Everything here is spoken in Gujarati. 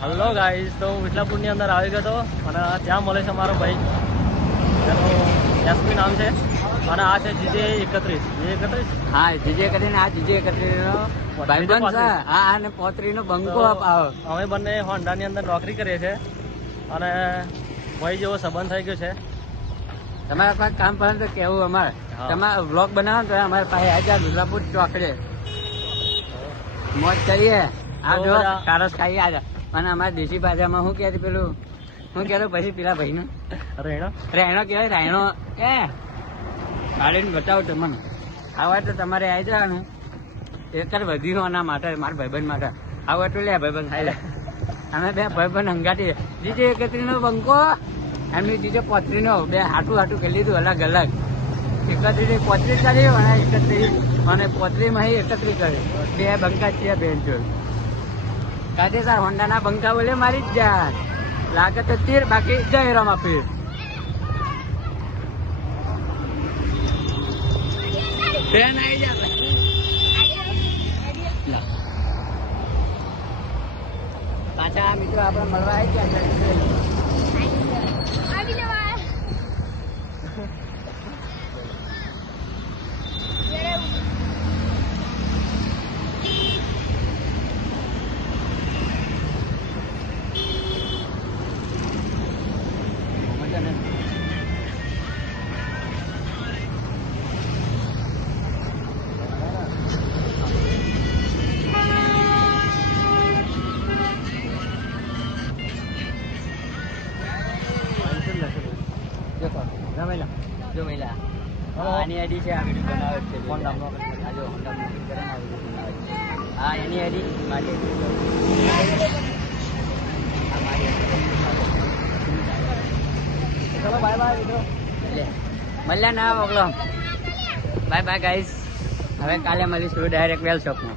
હલો ગાઈસ, તો હું વિઠલાપુરની અંદર આવી ગયો હતો અને ત્યાં મળે છે મારો ભાઈ, તેનું એસપી નામ છે અને આ છે જીજે 31. હા, જીજે કરીને આ જીજે 31 ભાઈબંધ છે. હા, અને 35 નો બંકો આવો. અમે બંને હોન્ડાની અંદર નોકરી કરીએ છીએ અને ભાઈ જેવો સંબંધ થઈ ગયો છે. તમારા પાસે કામ પર તો કેવું અમારે તમારે વ્લોગ બનાવો તો અમારી પાસે આવી જાય વિઠલાપુર ચોકડે મોજ કરીએ. આ જો કારસ ખાઈ આજે અને અમારા દેશી ભાષામાં શું કહેતી પેલું શું કહેતો પછી પેલા ભાઈ નું રેણો કહેવાય. રાયણો એ કાઢીને બતાવો તમને. આવા તો તમારે આવી જવાનું એક જ વધ્યું આના માટે મારા ભાઈબંધ માટે. આવો એટલું લે ભાઈબંધ ખાઈ લે. અમે બે ભાઈબંધ હંગાતી જીજે 31 નો બંકો એમની જીજે 35 નો બે હાટું કરી લીધું અલગ અલગ. 31 35 કર્યું અને 31 અને 35 માં 31 કર્યું. બે બંકા છે બેન જોડ કાજે સર હોન્ડા ના બંકા બોલે મારી જ જાન લાગે તો તીર બાકી જય રામ આપી. બેન આવી જાય પાછા મિત્રો આપણે મળવા આવી ગયા. જો મહિલા આની આઈડી છે. આ વિડીયો બનાવે છે ફોન ડાઉનલોડ આજો હોન્ડા બુકિંગ કરે આ વિડીયો બનાવે છે. હા, એની આઈડી મારી ચલો બાય બાય મિત્રો. મળ્યા ના પ્રોબ્લેમ. Bye bye guys. હવે કાલે મળીશું ડાયરેક્ટ વેલ શોપમાં.